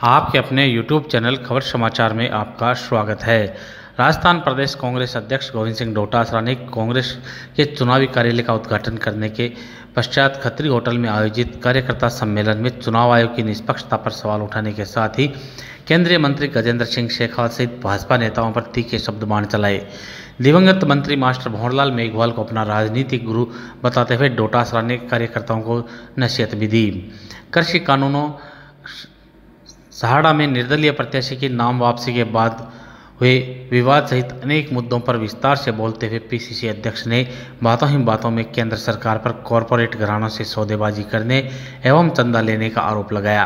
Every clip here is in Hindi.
आपके अपने YouTube चैनल खबर समाचार में आपका स्वागत है। राजस्थान प्रदेश कांग्रेस अध्यक्ष गोविंद सिंह डोटासरा ने कांग्रेस के चुनावी कार्यालय का उद्घाटन करने के पश्चात खत्री होटल में आयोजित कार्यकर्ता सम्मेलन में चुनाव आयोग की निष्पक्षता पर सवाल उठाने के साथ ही केंद्रीय मंत्री गजेंद्र सिंह शेखावत सहित भाजपा नेताओं पर तीखे शब्द बाण चलाए। दिवंगत मंत्री मास्टर भंवरलाल मेघवाल को अपना राजनीतिक गुरु बताते हुए डोटासरा ने कार्यकर्ताओं को नसीहत भी दी। कृषि कानूनों, सहाड़ा में निर्दलीय प्रत्याशी की नाम वापसी के बाद हुए विवाद सहित अनेक मुद्दों पर विस्तार से बोलते हुए पीसीसी अध्यक्ष ने बातों ही बातों में केंद्र सरकार पर कॉरपोरेट घरानों से सौदेबाजी करने एवं चंदा लेने का आरोप लगाया।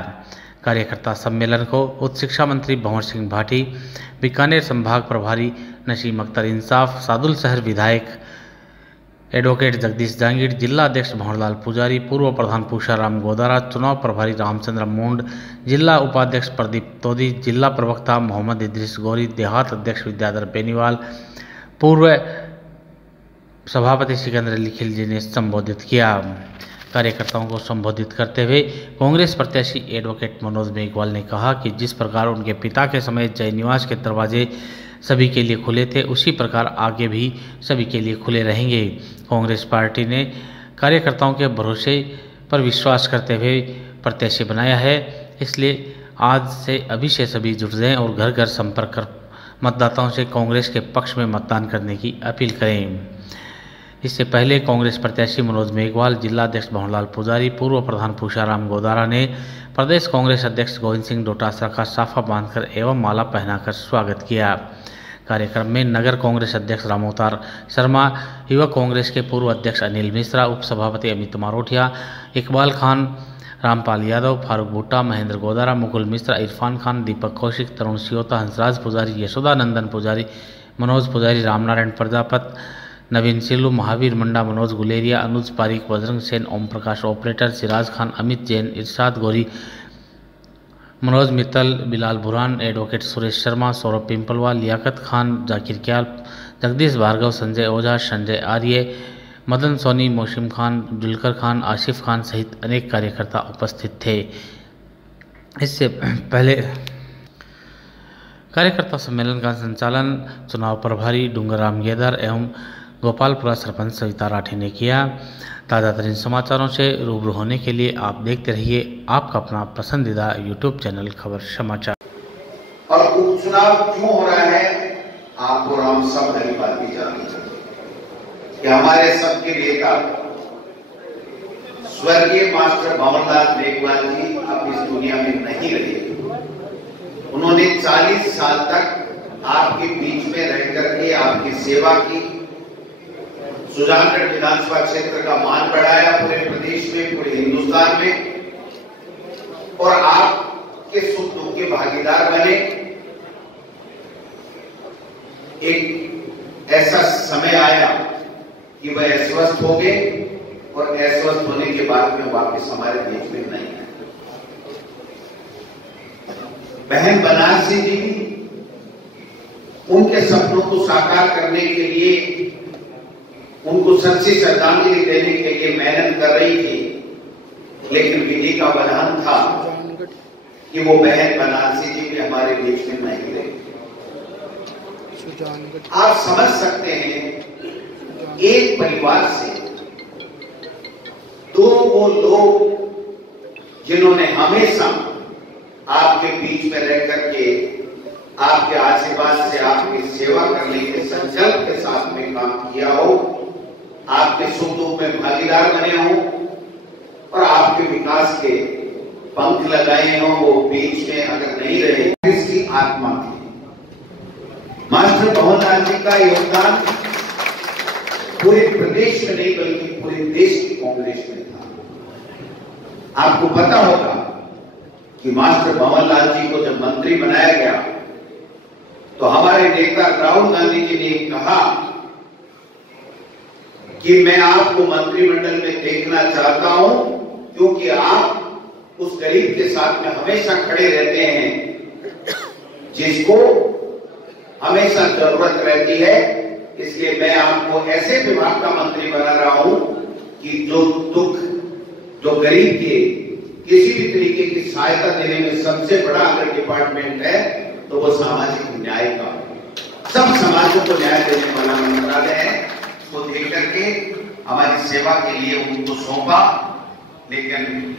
कार्यकर्ता सम्मेलन को उच्च शिक्षा मंत्री भंवर सिंह भाटी, बीकानेर संभाग प्रभारी नसीम अख्तर इंसाफ, सादुल शहर विधायक एडवोकेट जगदीश जांगीर, जिला अध्यक्ष भंवरलाल पुजारी, पूर्व प्रधान पूषाराम गोदारा, चुनाव प्रभारी रामचंद्र मुंड, जिला उपाध्यक्ष प्रदीप तोदी, जिला प्रवक्ता मोहम्मद इद्रिस गौरी, देहात अध्यक्ष विद्याधर बेनीवाल, पूर्व सभापति सिकंदर अली खिलजी ने संबोधित किया। कार्यकर्ताओं को संबोधित करते हुए कांग्रेस प्रत्याशी एडवोकेट मनोज मेघवाल ने कहा कि जिस प्रकार उनके पिता के समय जय निवास के दरवाजे सभी के लिए खुले थे, उसी प्रकार आगे भी सभी के लिए खुले रहेंगे। कांग्रेस पार्टी ने कार्यकर्ताओं के भरोसे पर विश्वास करते हुए प्रत्याशी बनाया है, इसलिए आज से अभी से सभी जुट जाएं और घर घर संपर्क कर मतदाताओं से कांग्रेस के पक्ष में मतदान करने की अपील करें। इससे पहले कांग्रेस प्रत्याशी मनोज मेघवाल, जिला अध्यक्ष भंवरलाल पुजारी, पूर्व प्रधान पूषाराम गोदारा ने प्रदेश कांग्रेस अध्यक्ष गोविंद सिंह डोटासरा का साफा बांधकर एवं माला पहनाकर स्वागत किया। कार्यक्रम में नगर कांग्रेस अध्यक्ष रामोतार शर्मा, युवा कांग्रेस के पूर्व अध्यक्ष अनिल मिश्रा, उप सभापति अमित मारोठिया, इकबाल खान, रामपाल यादव, फारूक भुट्टा, महेंद्र गोदारा, मुकुल मिश्रा, इरफान खान, दीपक कौशिक, तरुण सियोता, हंसराज पुजारी, यशोदानंदन पुजारी, मनोज पुजारी, रामनारायण प्रजापत, नवीन सिल्लू, महावीर मंडा, मनोज गुलेरिया, अनुज पारिक, बजरंग सेन, ओम प्रकाश ऑपरेटर, सिराज खान, अमित जैन, इरशाद गौरी, मनोज मित्तल, बिलाल बुरहान, एडवोकेट सुरेश शर्मा, सौरभ पिंपलवाल, लियाकत खान, जाकिर क्याल, जगदीश भार्गव, संजय ओझा, संजय आर्य, मदन सोनी, मौसिम खान, जुलकर खान, आशिफ खान सहित अनेक कार्यकर्ता उपस्थित थे। इससे पहले कार्यकर्ता सम्मेलन का संचालन चुनाव प्रभारी डूंगरराम गेदर एवं गोपालपुरा सरपंच सविता राठी ने किया। ताज़ा तरीन समाचारों से रूबरू होने के लिए आप देखते रहिए आपका अपना पसंदीदा यूट्यूब चैनल खबर समाचार। और उपचुनाव क्यों हो रहा है, आपको हम सब नई बात भी जाननी चाहिए कि हमारे सबके नेता स्वर्गीय मास्टर भंवरलाल मेघवाल जी अब इस दुनिया में नहीं रहे। उन्होंने 40 साल तक आपके बीच में रह करके आपकी सेवा की, सुजानगढ़ विधानसभा क्षेत्र का मान बढ़ाया पूरे प्रदेश में, पूरे हिंदुस्तान में, और आपके सुख दुख के भागीदार बने। एक ऐसा समय आया कि वह अस्वस्थ हो गए और अस्वस्थ होने के बाद में वापस हमारे बीच में नहीं है। बहन बनारसी जी उनके सपनों को साकार करने के लिए, उनको सच्ची श्रद्धांजलि देने के लिए मेहनत कर रही थी, लेकिन विधि का वरदान था कि वो बहन बनारसी जी भी हमारे बीच में नहीं रही। आप समझ सकते हैं, एक परिवार से दो वो लोग जिन्होंने हमेशा आपके बीच में रह करके आपके आशीर्वाद से आपकी सेवा करने के संकल्प के साथ में काम किया हो, आपके सुख दुख में भागीदार बने हो और आपके विकास के पंख लगाए हो, वो बीच में अगर नहीं रहे, इसकी आत्मा थी। मास्टर भंवरलाल जी का योगदान पूरे प्रदेश में नहीं बल्कि पूरे देश की कांग्रेस में था। आपको पता होगा कि मास्टर भंवरलाल जी को जब मंत्री बनाया गया तो हमारे नेता राहुल गांधी जी ने कहा कि मैं आपको मंत्रिमंडल में देखना चाहता हूं, क्योंकि आप उस गरीब के साथ में हमेशा खड़े रहते हैं जिसको हमेशा जरूरत रहती है। इसलिए मैं आपको ऐसे विभाग का मंत्री बना रहा हूं कि जो दुख, जो गरीब के किसी भी तरीके की सहायता देने में सबसे बड़ा अगर डिपार्टमेंट है तो वो सामाजिक न्याय का, सब समाजों को न्याय देने वाला मंत्रालय है। उसको देख करके हमारी सेवा के लिए उनको सौंपा, लेकिन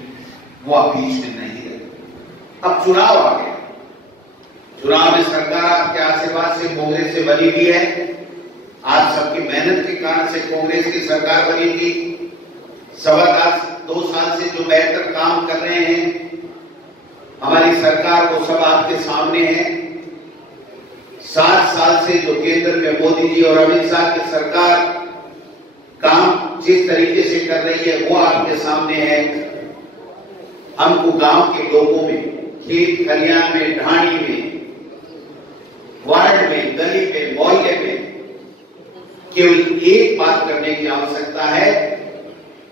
वो अब बीच में नहीं रहे। अब चुनाव आ गया, चुनाव में सरकार आपके आशीर्वाद से कांग्रेस से बनी हुई है। आप सबकी मेहनत के कारण से कांग्रेस की सरकार बनी थी। 2 साल से जो बेहतर काम कर रहे हैं हमारी सरकार, वो सब आपके सामने है। 7 साल से जो केंद्र में मोदी जी और अमित शाह की सरकार काम जिस तरीके से कर रही है वो आपके सामने है। हमको गांव के लोगों में, खेत खलियान में, ढाणी में, वार्ड में, गली में, मोहल्ले में केवल एक बात करने की आवश्यकता है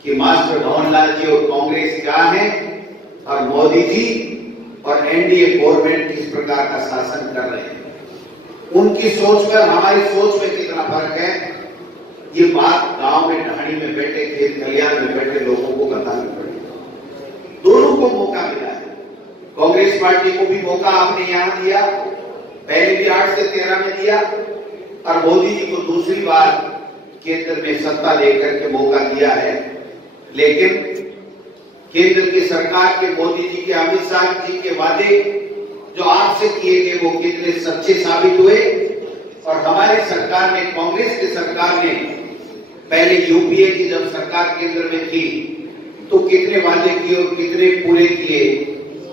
कि मास्टर भवनलाल जी और कांग्रेस क्या है और मोदी जी और एनडीए गवर्नमेंट किस प्रकार का शासन कर रहे हैं। उनकी सोच में हमारी सोच में कितना फर्क है, ये बात गांव में, ढाणी में बैठे, खेत खलियान में बैठे लोगों को बतानी पड़ेगी। दोनों को मौका मिला है। कांग्रेस पार्टी को भी मौका आपने यहां दिया, पहले भी 8 से 13 में दिया, और मोदी जी को दूसरी बार केंद्र में सत्ता लेकर के मौका दिया है। लेकिन केंद्र की सरकार के, मोदी जी के, अमित शाह जी के वादे जो आपसे किए गए वो कितने सच्चे साबित हुए। और हमारी सरकार ने, कांग्रेस की सरकार ने पहले यूपीए की जब सरकार केंद्र में थी तो कितने वादे किए और कितने पूरे किए।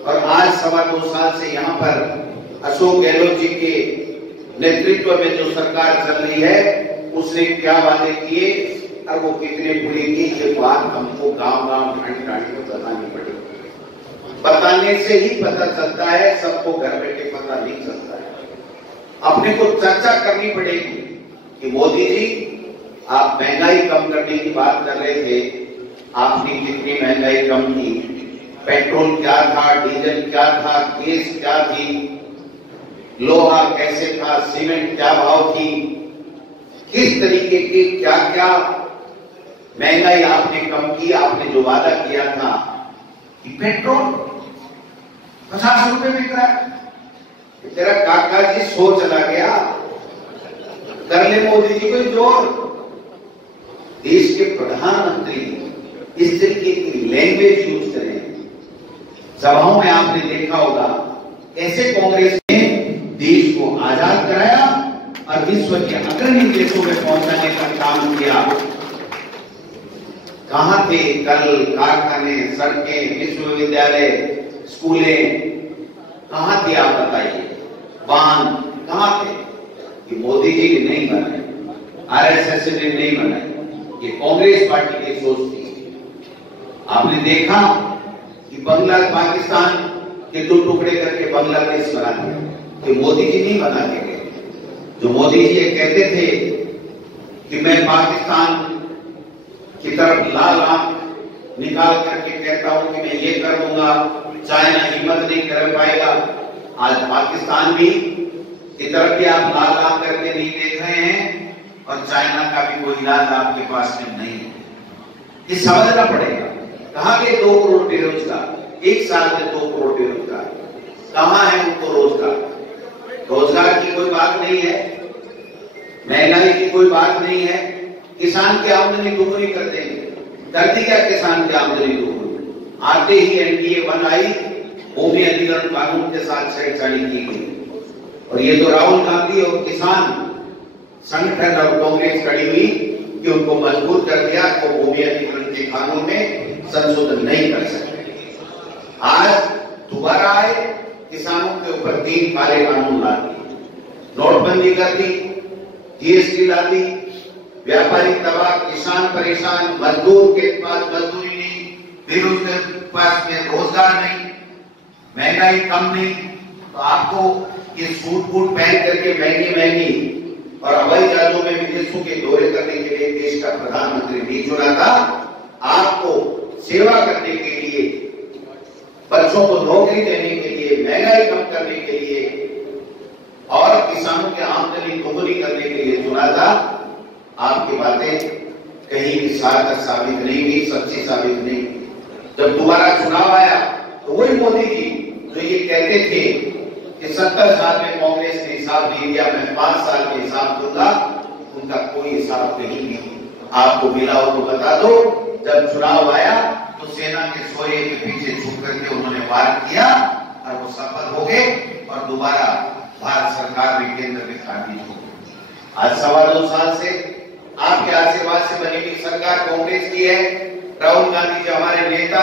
और आज 2.25 साल से यहाँ पर अशोक गहलोत जी के नेतृत्व में जो सरकार चल रही है उसने क्या वादे किए और वो कितने पूरे किए, ये बात हमको गांव-गांव, ढाणी-ढाणी को बतानी पड़ेगी। बताने से ही पता चलता है, सबको घर बैठे पता नहीं चलता है। अपने को चर्चा करनी पड़ेगी कि मोदी जी आप महंगाई कम करने की बात कर रहे थे, आपने कितनी महंगाई कम की, पेट्रोल क्या था, डीजल क्या था, गैस क्या थी, लोहा कैसे था, सीमेंट क्या भाव थी, किस तरीके की क्या क्या महंगाई आपने कम की। आपने जो वादा किया था कि पेट्रोल 50 रुपए बिक रहा है, तेरा काका जी सो चला गया, कर ले मोदी जी को जोर। देश के प्रधानमंत्री इस तरीके की लैंग्वेज यूज करें। सभाओं में आपने देखा होगा ऐसे कांग्रेस ने देश को आजाद कराया और विश्व के अग्रणी देशों में पहुंचाने का काम किया। कहां थे कल कारखाने, सड़कें, विश्वविद्यालय, स्कूलें, कहां थे आप बताइए, बांध कहां थे? ये मोदी जी ने नहीं बनाए, आरएसएस ने नहीं बनाए, ये कांग्रेस पार्टी की सोच थी। आपने देखा कि पाकिस्तान के 2 टुकड़े करके बांग्लादेश बना दिया, ये मोदी जी नहीं बना के गए। जो मोदी जी ये कहते थे कि मैं पाकिस्तान की तरफ लाल आंख निकाल करके कहता हूं कि मैं ये कर दूंगा, चाइना हिम्मत नहीं कर पाएगा। आज पाकिस्तान भी की तरफ भी आप लाल आंख करके नहीं देख रहे हैं और चाइना का भी कोई इलाज आपके पास में नहीं है। ये समझना पड़ेगा। कहां गए 2 करोड़ बेरोजगार? 1 साल में 2 करोड़ बेरोजगार, कहां है उनको रोजगार? रोजगार की कोई बात नहीं है, महंगाई की कोई बात नहीं है। किसान की आमदनी दोगुनी कर देंगे, कर दी क्या किसान की आमदनी दोगुनी? आते ही एनडीए 1 आई, भूमि अधिग्रहण कानून के साथ छेड़छाड़ी की गई। और ये तो राहुल गांधी और किसान संगठन और कांग्रेस खड़ी हुई कि उनको मजबूर कर दिया तो भूमि अधिग्रहण के कानून में संशोधन नहीं कर सकते। आज दोबारा आए, किसानों के ऊपर 3 काले कानून ला दिए, नोटबंदी कर दी, जीएसटी ला दी, व्यापारी तबाह, किसान परेशान, मजदूर के पास मजदूरी नहीं, बेरोजगार के पास में रोजगार नहीं, महंगाई कम नहीं। तो आपको ये सूट बूट पहन करके महंगी और हवाई जहाजों में विदेशों के दौरे करने के लिए देश का प्रधानमंत्री नहीं चुना था। आपको सेवा करने के लिए, बच्चों को नौकरी देने के लिए, महंगाई कम करने के लिए और किसानों की आमदनी दोगुनी करने के लिए चुना था। आपकी बातें कहीं भी सार्थक साबित नहीं हुई, सच्ची साबित नहीं। जब दोबारा चुनाव आया तो वही मोदी जी जो ये कहते थे कि 70 साल में कांग्रेस ने हिसाब नहीं दिया, मैं 5 साल के हिसाब दूंगा, उनका कोई हिसाब नहीं दिया। आपको मिला हो तो बता दो। जब चुनाव आया तो सेना के सोए के पीछे छुप करके उन्होंने वार किया और वो सफल हो गए और दोबारा भारत सरकार में केंद्र में काबिज हो गई। आज 2.25 साल से आपके आशीर्वाद से बनी हुई सरकार कांग्रेस की है। राहुल गांधी जी हमारे नेता,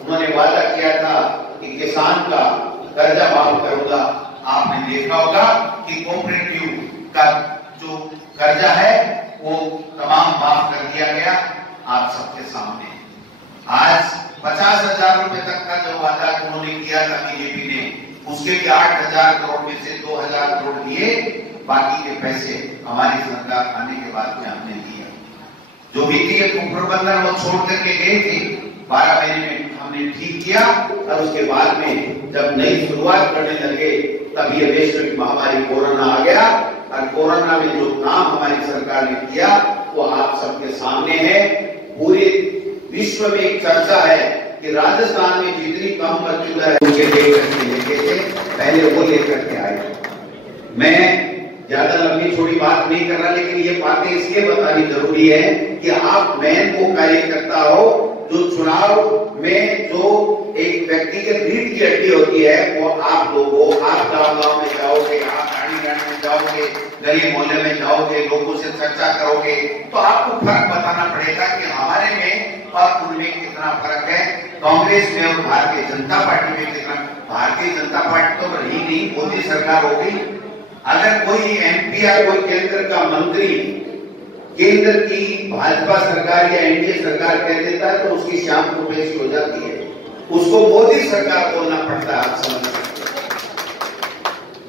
उन्होंने वादा किया था कि किसान का कर्जा माफ करूंगा। आपने देखा होगा कि कोऑपरेटिव का जो कर्जा है वो तमाम माफ कर दिया गया आप सबके सामने। आज 50,000 रुपए तक का जो वादा उन्होंने किया था बीजेपी ने, उसके लिए 8,000 करोड़ में से 2,000 करोड़ दिए, बाकी के पैसे हमारी सरकार आने के बाद में हमने दिया। जो वित्तीय प्रबंधन वो छोड़ करके गए थे, 12 महीने में हमने ठीक किया और उसके बाद में जब नई शुरुआत करने लगे तब ये वैश्विक महामारी कोरोना आ गया और कोरोना में जो काम हमारी सरकार ने किया वो आप सबके सामने है। पूरे विश्व में एक चर्चा है कि राजस्थान में जितनी कम मृत्यु दर है उनके लेके थे, पहले वो लेकर के आए। मैं ज्यादा लंबी छोटी बात नहीं कर रहा, लेकिन ये बातें इसलिए बतानी जरूरी है कि आप मैन वो कार्यकर्ता हो जो चुनाव में जो एक व्यक्ति के रीढ़ की हड्डी होती है वो आप लोग हो। आप गांव में जाओगे, आप गाड़ी में जाओगे, गली मोहल्ले में जाओगे, लोगों से चर्चा करोगे तो आपको फर्क बताना पड़ेगा कि हमारे में और उनमें कितना फर्क है, कांग्रेस में और भारतीय जनता पार्टी में कितना। भारतीय जनता पार्टी तो रही नहीं, मोदी सरकार हो गई। अगर कोई एमपी या कोई केंद्र का मंत्री केंद्र की भाजपा सरकार या एनडीए सरकार कह देता है तो उसकी शाम को पेश हो जाती है, उसको मोदी सरकार बोलना पड़ता है। आप समझ सकते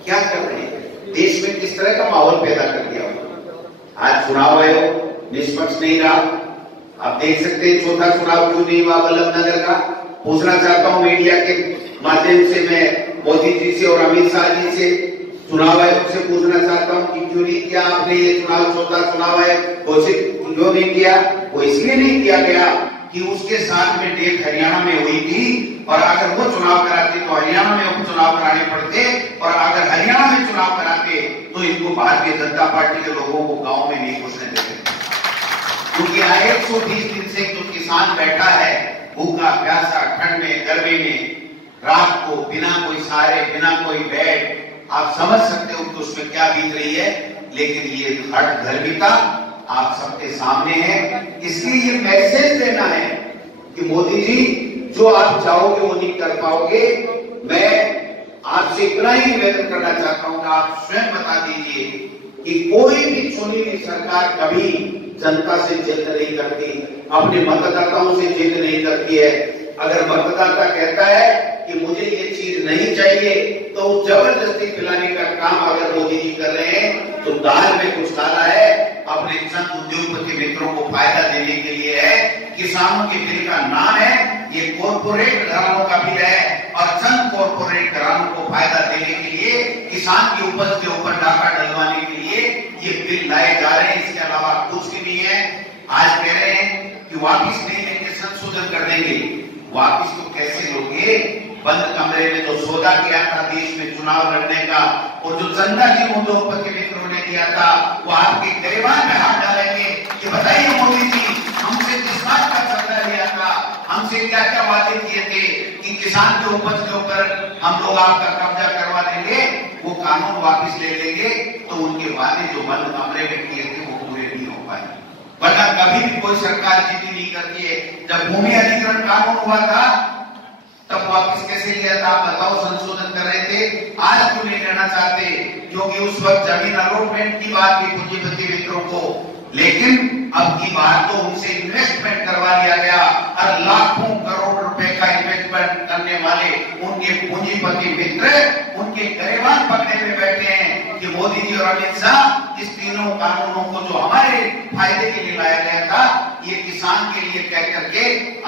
क्या कर रहे हैं, देश में किस तरह का माहौल पैदा कर दिया होगा। आज चुनाव आयोग निष्पक्ष नहीं रहा, आप देख सकते हैं चौथा चुनाव क्यों नहीं हुआ वल्लभनगर का। पूछना चाहता हूं मीडिया के माध्यम से, मैं मोदी जी से और अमित शाह जी से, चुनाव आयोग से पूछना चाहता हूं कि क्यों नहीं किया आपने ये चुनाव, चौथा चुनाव आयोग घोषित क्यों नहीं किया। वो इसलिए नहीं किया गया कि उसके साथ में डेट हरियाणा में हुई थी और अगर वो चुनाव कराते तो हरियाणा में उपचुनाव कराने पड़ते और अगर हरियाणा में चुनाव कराते तो इनको भारतीय जनता पार्टी के लोगों को गांव में नहीं घुसने देते। क्योंकि 120 दिन से जो किसान बैठा है भूखा प्यासा, ठंड में, गर्मी में, रात को बिना कोई सहारे, बिना कोई बेड, आप समझ सकते हो कि उसमें क्या बीत रही है। लेकिन ये हर घर बीता आप सबके सामने है। इसलिए ये मैसेज देना है कि मोदी जी जो आप चाहोगे वो नहीं कर पाओगे। मैं आपसे इतना ही निवेदन करना चाहता हूं कि आप स्वयं बता दीजिए कि कोई भी चुनी हुई सरकार कभी जनता से जिद नहीं करती, अपने मतदाताओं से जिद नहीं करती है। अगर मतदाता कहता है कि मुझे ये चीज नहीं चाहिए तो जबरदस्ती पिलाने का काम अगर मोदी जी कर रहे हैं तो दाल में कुछ डाला है, अपने चंद उद्योगपति मित्रों को फायदा देने के लिए है। किसानों के बिल का नाम है, ये कॉर्पोरेट घरानों का बिल है और चंद कॉर्पोरेट घरानों को फायदा देने के लिए, किसान की उपज के ऊपर डाका डलवाने के लिए ये बिल लाए जा रहे हैं। इसके अलावा कुछ भी नहीं है। आज कह रहे हैं कि वापिस नहीं लेंगे, संशोधन कर देंगे। वापिस तो कैसे लोगे? बंद कमरे में जो सौदा किया था देश में चुनाव लड़ने का और जो चंदा जी उद्योगपति मित्रों ने दिया था वो आपके गिरबान में हाथ डालेंगे कि बताइए मोदी जी हमसे किस बात का चंदा लिया था, हमसे क्या क्या वादे किए थे कि किसान के उपज के ऊपर हम लोग आपका कब्जा करवा देंगे, वो कानून वापिस ले लेंगे। तो उनके वादे जो बंद कमरे में किए थे वो पूरे नहीं हो पाए। वरना कभी भी कोई सरकार जीती नहीं करती है। जब भूमि अधिग्रहण कानून हुआ था तब वापिस कैसे लिया था आप बताओ, संशोधन कर रहे थे। आज क्यों नहीं लेना चाहते? क्योंकि उस वक्त जमीन अलॉटमेंट की बात की पूंजीपति मित्रों को, लेकिन अब की बात तो उनसे इन्वेस्टमेंट करवा लिया गया और लाखों करोड़ रुपए का इन्वेस्टमेंट करने वाले उनके पूंजीपति मित्र उनके गिरबान पकड़े में बैठे हैं कि मोदी जी और अमित शाह इस तीनों कानूनों को जो हमारे फायदे के लिए लाया गया था ये किसान के लिए कह करके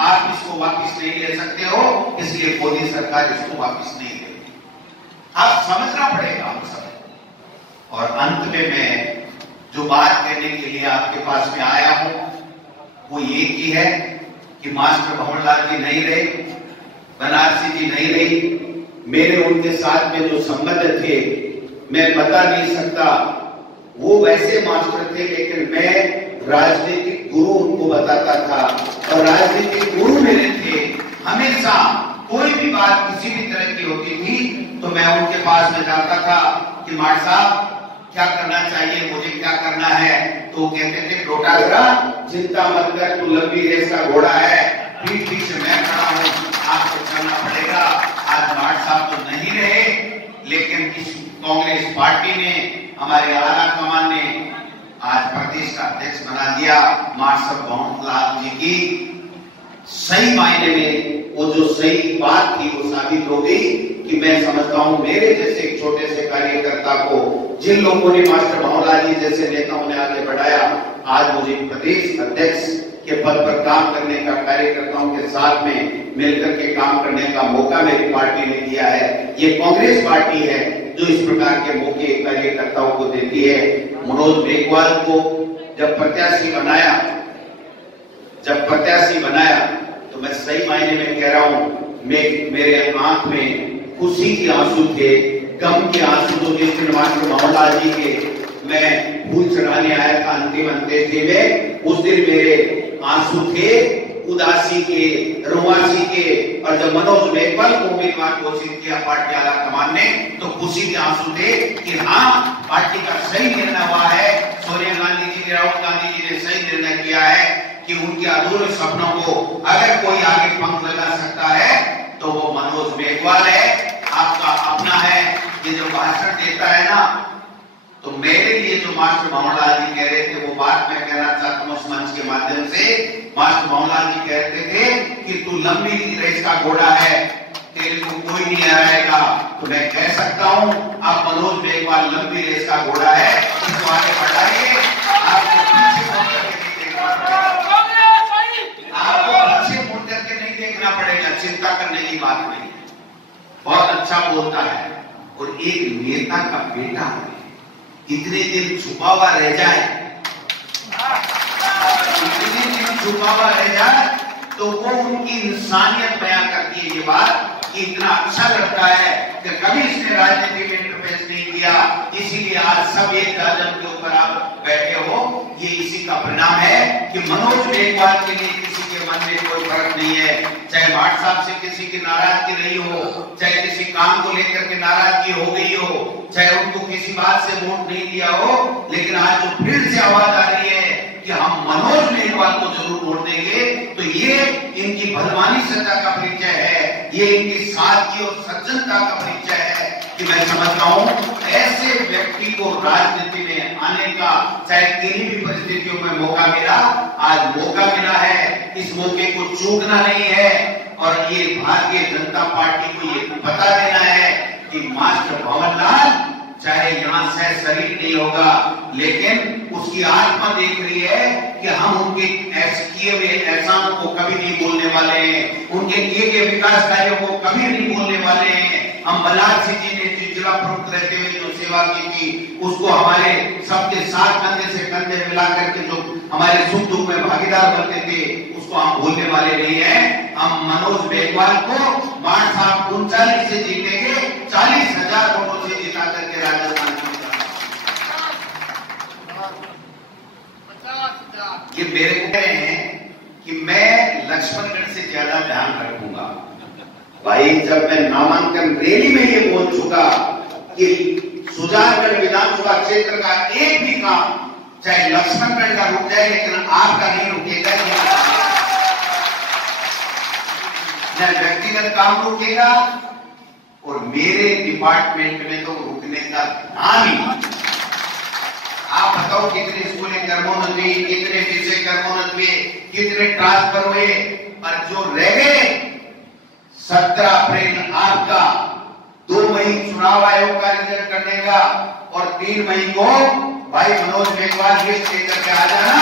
आप इसको वापिस नहीं ले सकते हो, इसलिए मोदी सरकार इसको वापिस नहीं ले। आप समझना पड़ेगा हम सब। और अंत में मैं जो बात कहने के लिए आपके पास में आया हूं वो एक ही है कि कि मास्टर भंवरलाल जी नहीं रहे, बनारसी जी नहीं रही। मेरे उनके साथ में जो संबंध थे मैं बता नहीं सकता। वो वैसे मास्टर थे, लेकिन मैं राजनीतिक गुरु उनको बताता था और राजनीतिक गुरु मेरे थे। हमेशा कोई भी बात किसी भी तरह की होती थी तो मैं उनके पास में जाता था कि मास्टर साहब क्या करना चाहिए, मुझे क्या करना है। तो वो कहते थे डोटासरा चिंता मत कर, तू लंबी रेस का घोड़ा है, पीठ पीछे मैं खड़ा हूं, आपको चलना पड़ेगा। आज मास्टर साहब तो नहीं रहे, लेकिन इस कांग्रेस पार्टी ने, हमारे आला कमान ने आज प्रदेश का अध्यक्ष बना दिया। मास्टर भंवरलाल जी की सही मायने में वो जो सही बात थी वो साबित हो गई कि मैं समझता हूं मेरे जैसे एक छोटे से कार्यकर्ता को जिन लोगों ने मास्टर भंवरलाल जी जैसे नेताओं ने आगे बढ़ाया, आज मुझे प्रदेश अध्यक्ष के पद पर काम करने का, कार्यकर्ताओं के साथ में मिलकर के काम करने का मौका मेरी पार्टी ने दिया है। ये कांग्रेस पार्टी है जो इस प्रकार के मौके कार्यकर्ताओं को देती है। मनोज मेघवाल को जब प्रत्याशी बनाया तो मैं सही मायने में कह रहा हूं, मेरे आंख में खुशी के आंसू थे, गम के आंसू। तो जिस दिन मास्टर भंवरलाल जी के मैं फूल चढ़ाने आया था अंतिम अंत्येष्टि में, उस दिन मेरे आंसू थे उदासी के, रुआसी के। और जब मनोज मेघवाल को उम्मीदवार घोषित किया पार्टी आला कमान ने, तो खुशी के आंसू थे कि हाँ, पार्टी का सही निर्णय हुआ है। सोनिया गांधी जी ने, राहुल गांधी जी ने सही निर्णय किया है कि उनके अधूरे सपनों को अगर कोई आगे पंख लगा सकता है तो वो मनोज मेघवाल है, आपका अपना है। ये जो भाषण देता है ना, तो मेरे लिए जो मास्टर भंवरलाल जी कह रहे थे वो बात मैं कहना चाहता हूं उस मंच के माध्यम से। मास्टर भंवरलाल जी कहते थे कि तू लंबी रेस का घोड़ा है, तेरे को कोई नहीं हराएगा। तो मैं कह सकता हूं आप मनोज मेघवाल लंबी रेस का घोड़ा है, इसको आगे बढ़ाइए। आपको पीछे मुड़ करके नहीं देखना पड़ेगा, आपको पीछे मुड़ करके नहीं देखना पड़ेगा, चिंता करने की बात नहीं। बहुत अच्छा बोलता है और एक नेता का बेटा है, इतने दिन छुपा हुआ रह जाए, इतने दिन छुपा हुआ रह जाए तो वो उनकी इंसानियत बयां करती है। ये बात कि इतना अच्छा लगता है कि कभी इसने राजनीति में इंटरफेस नहीं किया, इसीलिए आज सब एक दाजन के ऊपर आप बैठे हो। ये इसी का परिणाम है कि मनोज मेघवाल के लिए किसी के मन में कोई फर्क नहीं है। चाहे भाट साहब से किसी की नाराजगी रही हो, चाहे किसी काम को लेकर के नाराजगी हो गई हो, चाहे उनको किसी बात से वोट नहीं दिया हो, लेकिन आज जो फिर से आवाज आ रही है कि हम मनोज मेघवाल को जरूर वोट देंगे, तो ये इनकी भलवानी सत्ता का परिचय है, ये इनकी सादगी और सज्जनता का परिचय है। कि मैं समझता हूं ऐसे व्यक्ति को राजनीति में आने का चाहे किन्हीं भी परिस्थितियों में मौका मिला, आज मौका मिला है, इस मौके को चूकना नहीं है। और ये भारतीय जनता पार्टी को ये बता देना है कि मास्टर भंवरलाल चाहे यहां से शरीर नहीं होगा, लेकिन उसकी आत्मा देख रही है कि हम उनके किए हुए एहसानों को कभी नहीं बोलने वाले हैं, उनके किए गए विकास कार्यों को कभी नहीं बोलने वाले हैं। हम बनारसी जी ने जिला प्रमुख रहते हुए जो सेवा की थी, उसको हमारे सबके साथ कंधे से कंधे मिलाकर के जो हमारे सुख दुख में भागीदार बनते थे, उसको हम भूलने वाले नहीं है। हम मनोज मेघवाल को मान साहब 39 से जीतेंगे, 40,000 वोटों से जिता करके राजस्थान की। ये मेरे को कह रहे हैं कि मैं लक्ष्मणगढ़ से ज्यादा ध्यान रखूंगा। भाई जब मैं नामांकन रैली में ये बोल चुका कि सुजानगढ़ विधानसभा क्षेत्र का एक भी काम चाहे लक्ष्मणगढ़ का रुक जाए, लेकिन आपका नहीं रुकेगा। न व्यक्तिगत काम रुकेगा और मेरे डिपार्टमेंट में तो रुकने का ध्यान ही। आप बताओ कितने स्कूलें कर्मोन्नत हुई, कितने विषय कर्मोन्नत हुए, कितने ट्रांसफर हुए, और जो रह गए 17 अप्रैल आपका 2 मई चुनाव आयोग का रिजल्ट करने का और 3 मई को भाई मनोज मेघवाल लिस्ट लेकर के आ जाना।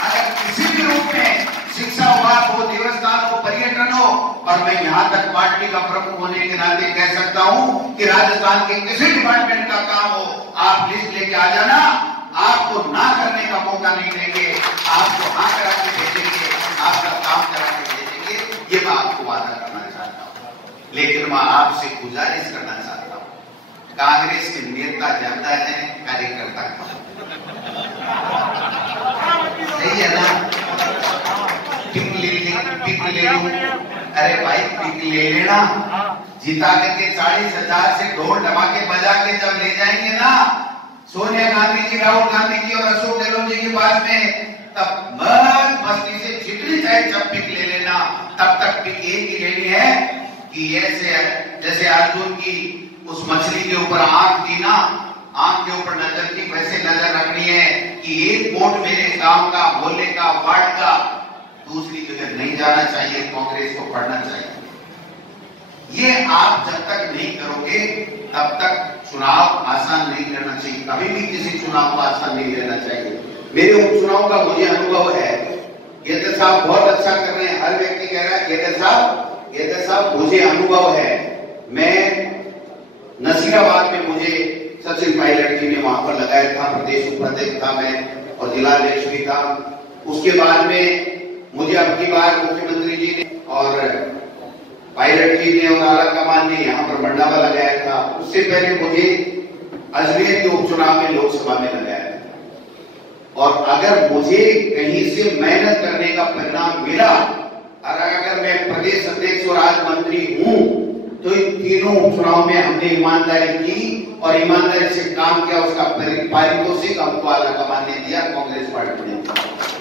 अगर किसी भी रूप में शिक्षा विभाग हो, देवस्थान हो, पर्यटन हो, और मैं यहां तक पार्टी का प्रमुख होने के नाते कह सकता हूं कि राजस्थान के किसी डिपार्टमेंट का काम हो, आप लिस्ट लेके आ जाना। आपको ना करने का मौका नहीं देंगे, आपको हाँ करा के भेजेंगे, आपका काम करा के भेजेंगे। लेकिन मैं आपसे गुजारिश करना चाहता हूं, कांग्रेस के नेता ज्यादा है, कार्यकर्ता कम। सही है ना? पिक ले लो, अरे भाई पिक ले लेना, जिता करके 40,000 से ढोल धमाके बजा के जब ले जाएंगे ना सोनिया गांधी जी, राहुल गांधी जी और अशोक गहलोत जी के पास में, तब मस्ती से जितनी चाहे जब पिक ले लेना। तब तक पिक एक ही लेनी है कि ऐसे जैसे अर्जुन की उस मछली के ऊपर आंख थी ना, आंख के ऊपर नजर थी, वैसे नजर रखनी है कि एक वोट मेरे गांव का, मोहल्ले का, वार्ड का, दूसरी जगह नहीं जाना चाहिए, कांग्रेस को पढ़ना चाहिए। ये आप जब तक नहीं करोगे तब तक चुनाव आसान नहीं करना चाहिए, कभी भी किसी चुनाव को आसान नहीं लेना चाहिए। मेरे उपचुनाव का मुझे अनुभव है। गेदर साहब बहुत अच्छा कर रहे हैं, हर व्यक्ति कह रहा है गेदर साहब मुझे अनुभव है। मैं नसीराबाद में मुझे सचिन पायलट जी ने वहां पर लगाया था, प्रदेश उपाध्यक्ष था मैं और जिला अध्यक्ष भी था। उसके बाद में मुझे अब की बार मुख्यमंत्री जी ने और पायलट जी ने और आला कमान ने यहाँ पर मंडावा लगाया था। उससे पहले मुझे अजमेर के उपचुनाव में लोकसभा में लगाया था। और अगर मुझे कहीं से मेहनत करने का परिणाम मिला और अगर मैं प्रदेश अध्यक्ष और आज मंत्री हूं, तो इन तीनों उपचुनाव में हमने ईमानदारी की और ईमानदारी से काम किया। उसका पारितोषिक हमको आला कमान ने दिया, कांग्रेस पार्टी ने दिया।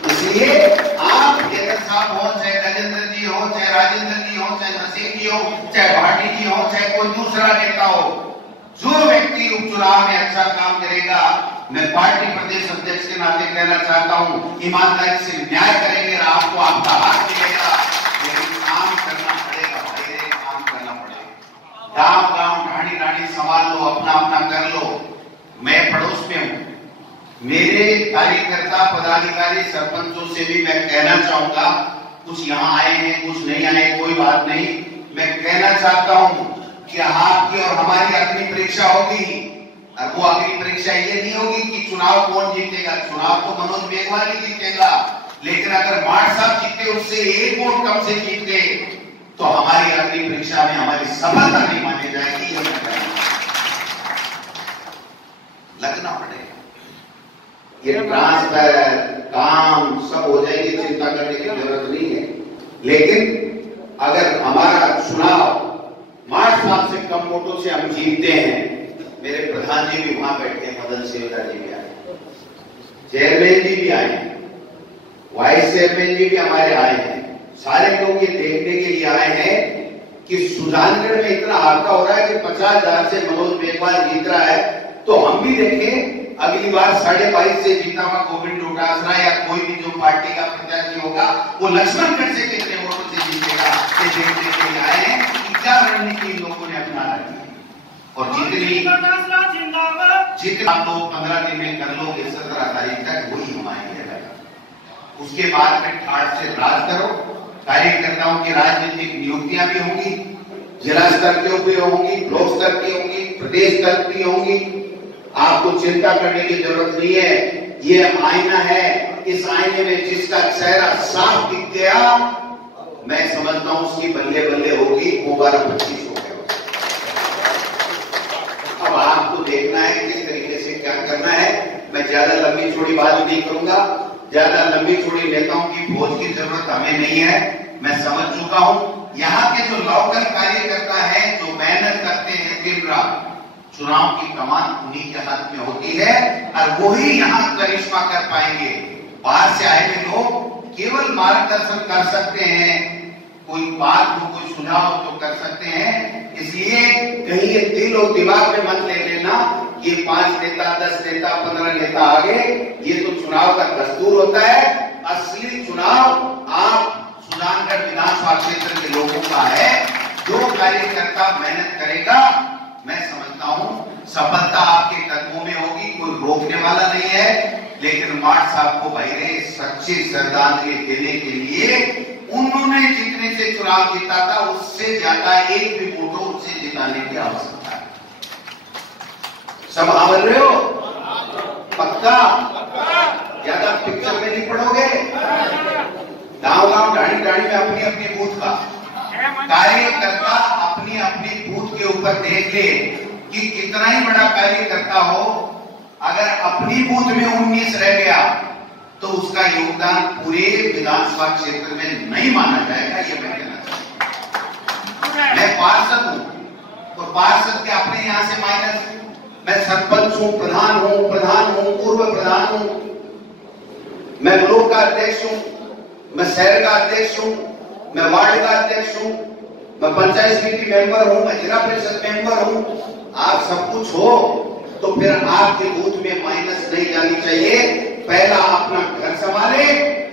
इसलिए आप गेदर साहब हो, चाहे गजेंद्र जी हो, चाहे राजेंद्र जी हो, चाहे नसीम जी हो, चाहे भाटी जी हो, चाहे कोई दूसरा नेता हो, जो व्यक्ति उपचुनाव में अच्छा काम करेगा, मैं पार्टी प्रदेश अध्यक्ष के नाते कहना चाहता हूं, ईमानदारी से न्याय करेंगे, आपको आपका हक मिलेगा। लेकिन काम करना पड़ेगा, भाई काम करना पड़ेगा। गांव ढाणी संभाल लो, अपना कर लो। मैं पड़ोस में हूं, मेरे कार्यकर्ता पदाधिकारी सरपंचों से भी मैं कहना चाहूंगा, कुछ यहाँ आए हैं कुछ नहीं आए, कोई बात नहीं। मैं कहना चाहता हूं कि आपकी और हमारी अग्नि परीक्षा होगी, और वो अग्नि परीक्षा ये नहीं होगी कि चुनाव कौन जीतेगा। चुनाव तो मनोज मेघवाल ही जीतेगा, लेकिन अगर माठ साहब जीते उससे एक वोट कम से जीत गए तो हमारी अग्नि परीक्षा में हमारी सफलता नहीं मानी जाएगी। ये लगना पड़ेगा। ये ट्रांसफर काम सब हो जाएगी, चिंता करने की जरूरत नहीं है। लेकिन अगर हमारा चुनाव मार्च साहब से कम वोटों से हम जीतते हैं, मेरे प्रधान जी भी वहां बैठे हैं, मदन सेवदा जी भी आए, चेयरमैन जी भी आए, वाइस चेयरमैन जी भी हमारे आए हैं, सारे लोग ये देखने के लिए आए हैं कि सुजानगढ़ में इतना हादसा हो रहा है कि 50,000 से मनोज मेघवाल जीत रहा है, तो हम भी देखें अगली बार 22.5 से जीता हुआ गोविंद डोटासरा या कोई भी जो पार्टी का प्रत्याशी होगा वो लक्ष्मणगढ़ से कितने वोटों से जीतेगा, ये देखने के लिए आए हैं कि क्या रणनीति लोगों ने अपना रखी है। और जितना आप लोग 15 दिन में कर लोगे 17 तारीख तक, वही हमारी जगह। उसके बाद में ठाट से राज करो, कार्यकर्ताओं की राजनीतिक नियुक्तियां भी होंगी, जिला स्तर के ऊपर होंगी, ब्लॉक स्तर की होंगी, प्रदेश स्तर की होंगी। आपको चिंता करने की जरूरत नहीं है। ये आईना है, इस आईने में जिसका चेहरा साफ दिख गया, मैं समझता हूं उसकी बल्ले बल्ले होगी, वो 12-25 हो गया। अब आपको देखना है किस तरीके से क्या करना है। मैं ज्यादा लंबी चौड़ी बात नहीं करूंगा, ज्यादा लंबी चौड़ी नेताओं की भोज की जरूरत हमें नहीं है। मैं समझ चुका हूं यहाँ के जो लोकल कार्यकर्ता है, जो मेहनत करते हैं दिन रात, चुनाव की कमान उन्हीं के हाथ में होती है और वही यहाँ करिश्मा कर पाएंगे। बाहर से आए हुए लोग केवल मार्गदर्शन कर सकते हैं, कोई बात हो, कोई सुझाव तो कर सकते हैं। इसलिए कहीं ये दिल और दिमाग में मत ले लेना ये 5 नेता, 10 नेता, 15 नेता आगे, ये तो चुनाव का दस्तूर होता है। असली चुनाव आप सुजानगढ़ विधानसभा क्षेत्र के लोगों का है। जो कार्यकर्ता मेहनत करेगा, मैं समझता हूं सफलता आपके कदमों में होगी, कोई रोकने वाला नहीं है। लेकिन माठ साहब को भाई ने सच्ची श्रद्धांजलि देने के लिए उन्होंने जितने से चुनाव जीता था उससे ज्यादा एक भी वोटों उनसे जिताने की आवश्यकता है। संभाल रहे हो? पक्का? ज्यादा पिक्चर में नहीं पड़ोगे? गांव गांव ढाणी ढाणी में अपनी अपनी बूथ का कार्यकर्ता अपनी के ऊपर देख ले कि कितना ही बड़ा कार्य करता हो, अगर अपनी बूथ में 19 रह गया तो उसका योगदान पूरे विधानसभा क्षेत्र में नहीं माना जाएगा। ये मैं कहना चाहता हूं। मैं पार्षद हूं और पार्षद के अपने यहां से माइनस, मैं सरपंच हूं, प्रधान हूं, पूर्व प्रधान हूं, मैं ब्लॉक का अध्यक्ष हूं, मैं शहर का अध्यक्ष हूं, मैं वार्ड का अध्यक्ष हूं, मैं पंचायत समिति मेंबर हूं, मैं जिला परिषद मेंबर हूं। आप सब कुछ हो तो फिर आपके बूथ में माइनस नहीं जानी चाहिए। पहला अपना घर संभाले,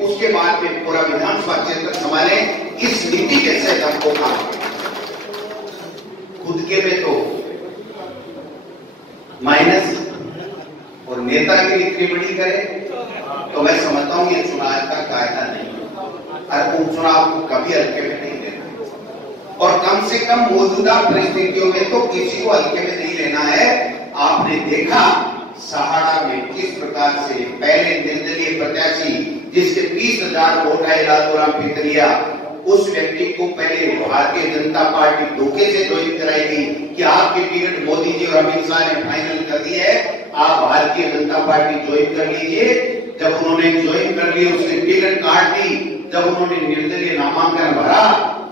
उसके बाद में पूरा विधानसभा क्षेत्र संभाले। इस नीति के तहत हमको काम खुद के में तो माइनस और नेतागिरी इतनी बड़ी करे तो मैं समझता हूं ये चुनाव का कायदा नहीं, और उपचुनाव को कभी हल्के में नहीं लेना, और कम से कम मौजूदा परिस्थितियों में तो किसी को हल्के में नहीं लेना है। आपने देखा सहाड़ा में किस प्रकार से पहले निर्दलीय प्रत्याशी जिसके 20,000 वोट आए लालूराम पितरिया, उस व्यक्ति को पहले भारतीय जनता पार्टी धोखे से ज्वाइन कराई गई कि आपकी टिकट मोदी जी और अमित शाह ने फाइनल कर दी है, आप भारतीय जनता पार्टी ज्वाइन कर लीजिए। जब उन्होंने ज्वाइन कर ली, उसकी टिकट काट ली, जब उन्होंने निर्दलीय नामांकन भरा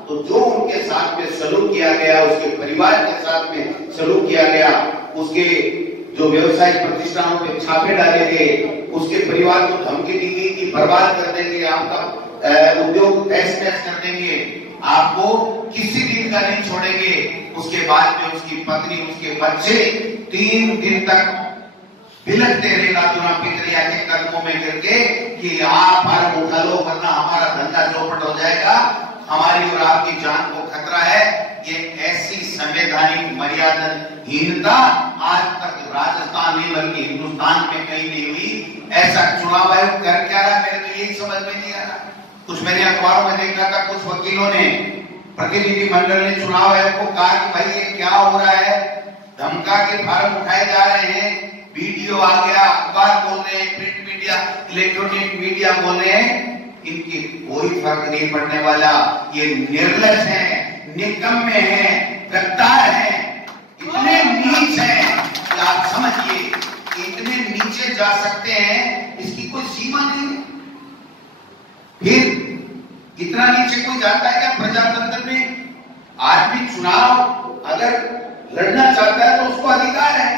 तो जो उनके साथ में सलूक किया गया, उसके परिवार के साथ में सलूक किया गया, उसके जो व्यवसायिक प्रतिष्ठानों पे छापे डाले गए, उसके परिवार को धमकी दी गई कि बर्बाद कर देंगे, आपका उद्योग तहस-नहस कर देंगे, आपको किसी दिन का नहीं छोड़ेंगे। उसके बाद में उसकी पत्नी, उसके बच्चे 3 दिन तक बिलखते रहे लालूराम पितरिया के कदमों में गिर के कि आप फार्म उठा लो वरना हमारा धंधा चौपट हो जाएगा, हमारी और आपकी जान को खतरा है। ये ऐसी संवैधानिक मर्यादाहीनता आज तक राजस्थान नहीं बल्कि हिंदुस्तान में कहीं नहीं हुई। ऐसा चुनाव आयोग कर क्या रहा, मेरे तो यही समझ में नहीं आ रहा। कुछ मैंने अखबारों में देखा था, कुछ वकीलों ने, प्रतिनिधि मंडल ने चुनाव आयोग को कहा कि भाई ये क्या हो रहा है, धमका के फार्म उठाए जा रहे हैं, वीडियो आ गया, अखबार बोल रहे हैं, प्रिंट मीडिया, इलेक्ट्रॉनिक मीडिया बोल रहे हैं, इनकी कोई फर्क नहीं पड़ने वाला। ये निर्लज है, निकम्मे हैं, गद्दार हैं, इतने नीच हैं कि आप समझिए इतने नीचे जा सकते हैं, इसकी कोई सीमा नहीं है। फिर इतना नीचे कोई जाता है क्या प्रजातंत्र में? आदमी चुनाव अगर लड़ना चाहता है तो उसको अधिकार है,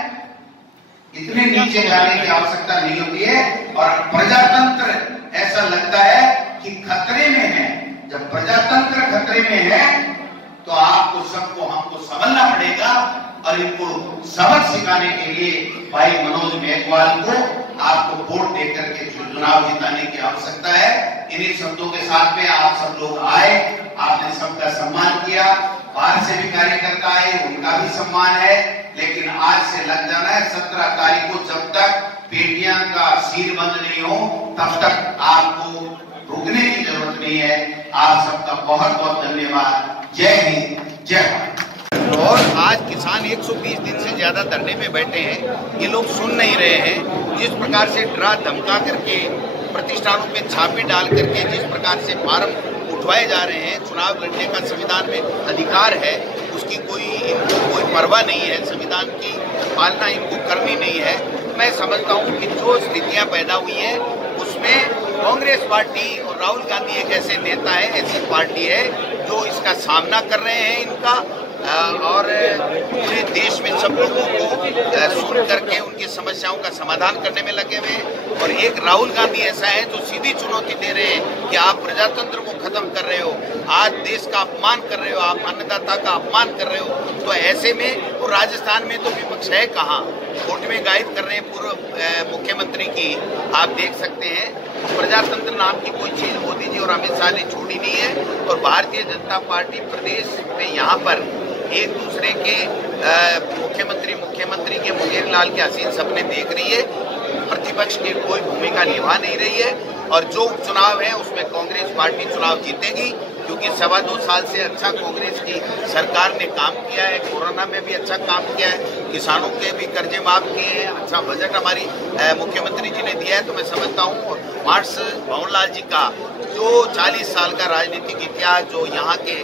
इतने नीचे जाने की आवश्यकता नहीं होती है। और प्रजातंत्र ऐसा लगता है कि खतरे में है। जब प्रजातंत्र खतरे में है तो आपको सबको हमको समझना पड़ेगा, और इनको सबक सिखाने के लिए भाई मनोज मेघवाल को आपको वोट देकर के चुनाव जिताने की आवश्यकता है। इन्हीं शब्दों के साथ में आप सब लोग आए, आपने सबका सम्मान किया, बाहर से भी कार्यकर्ता आए, उनका भी सम्मान है, लेकिन आज से लग जाना है 17 तारीख को। जब तक पेटियां का सील बंद नहीं हो तब तक आपको रुकने की जरूरत नहीं है। आप सबका बहुत बहुत धन्यवाद। जय हिंद, जय भारत। और आज किसान 120 दिन से ज्यादा धरने पे बैठे हैं, ये लोग सुन नहीं रहे हैं। जिस प्रकार से डरा धमका करके प्रतिष्ठानों पे छापे डाल करके जिस प्रकार से फार्म उठवाए जा रहे हैं, चुनाव लड़ने का संविधान में अधिकार है, उसकी इनको कोई परवाह नहीं है, संविधान की पालना इनको करनी नहीं है। मैं समझता हूँ कि जो स्थितियां पैदा हुई हैं उसमें कांग्रेस पार्टी और राहुल गांधी एक ऐसे नेता है, ऐसी पार्टी है जो इसका सामना कर रहे हैं इनका, और पूरे देश में सब लोगों को सुन करके उनकी समस्याओं का समाधान करने में लगे हुए हैं। और एक राहुल गांधी ऐसा है जो सीधी चुनौती दे रहे हैं कि आप प्रजातंत्र को खत्म कर रहे हो, आज देश का अपमान कर रहे हो, आप अन्नदाता का अपमान कर रहे हो। तो ऐसे में और राजस्थान में तो विपक्ष है कहाँ, कोर्ट में गायब कर रहे हैं पूर्व मुख्यमंत्री की। आप देख सकते हैं प्रजातंत्र नाम की कोई चीज मोदी जी और अमित शाह ने छोड़ी नहीं है। और भारतीय जनता पार्टी प्रदेश में यहाँ पर एक दूसरे के मुख्यमंत्री के मुंगेर लाल के हसीन सपने देख रही है, प्रतिपक्ष की कोई भूमिका निभा नहीं रही है। और जो उपचुनाव है उसमें कांग्रेस पार्टी चुनाव जीतेगी, क्योंकि 2.25 साल से अच्छा कांग्रेस की सरकार ने काम किया है। कोरोना में भी अच्छा काम किया है, किसानों के भी कर्जे माफ किए हैं, अच्छा बजट हमारी मुख्यमंत्री जी ने दिया है। तो मैं समझता हूँ मार्क्स भंवरलाल जी का जो 40 साल का राजनीतिक इतिहास, जो यहाँ के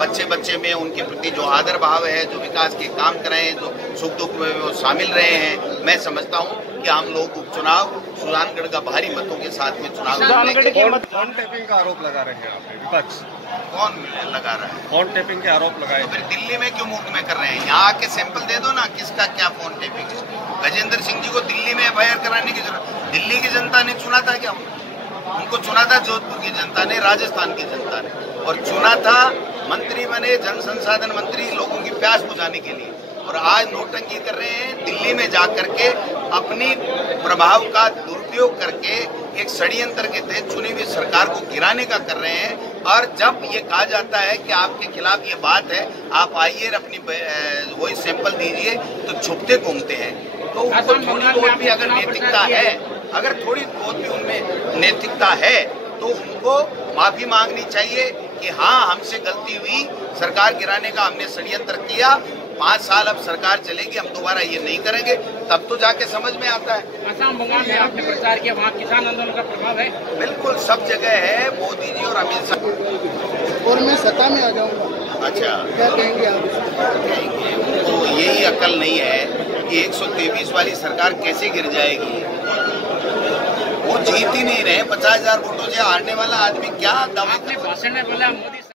बच्चे बच्चे में उनके प्रति जो आदर भाव है, जो विकास के काम कर रहे हैं, जो सुख दुख में वो शामिल रहे हैं, मैं समझता हूँ कि हम लोग उपचुनाव सुजानगढ़ का भारी मतों के साथ में चुनाव फोन टैपिंग का आरोप लगा रहे हैं आप पे, विपक्ष कौन लगा रहा है? फोन टैपिंग के आरोप लगाए। तो फिर दिल्ली में क्यों मूर्ख में कर रहे हैं? यहाँ आके सैंपल दे दो ना, किसका क्या फोन टैपिंग है। गजेंद्र सिंह जी को दिल्ली में एफआईआर कराने की जरूरत, दिल्ली की जनता ने चुना था क्या? उनको चुना था जोधपुर की जनता ने, राजस्थान की जनता ने, और चुना था मंत्री बने, जन संसाधन मंत्री, लोगों की प्यास बुझाने के लिए। और आज नोटंकी कर रहे हैं, दिल्ली में जा करके अपनी प्रभाव का दुरुपयोग करके एक षड्यंत्र के तहत चुनी हुई सरकार को गिराने का कर रहे हैं। और जब ये कहा जाता है कि आपके खिलाफ ये बात है, आप आइए अपनी वही सैंपल दीजिए, तो छुपते घूमते हैं। तो उनको थोड़ी बहुत भी अगर नैतिकता है, अगर थोड़ी बहुत भी उनमें नैतिकता है, तो उनको माफी मांगनी चाहिए कि हाँ, हमसे गलती हुई, सरकार गिराने का हमने षड्यंत्र किया, 5 साल अब सरकार चलेगी, हम दोबारा ये नहीं करेंगे, तब तो जाके समझ में आता है। असम बंगाल में आपने प्रचार किया, वहाँ किसान आंदोलन का प्रभाव है? बिल्कुल सब जगह है। मोदी जी और अमित शाह। और मैं सत्ता में आ जाऊंगा। अच्छा, क्या कहेंगे आप? कहेंगे उनको यही अकल नहीं है कि 123 वाली सरकार कैसे गिर जाएगी। वो जीत ही नहीं रहे, 50,000 वोटों से हारने वाला आदमी क्या दावा आपने भाषण में बोला मोदी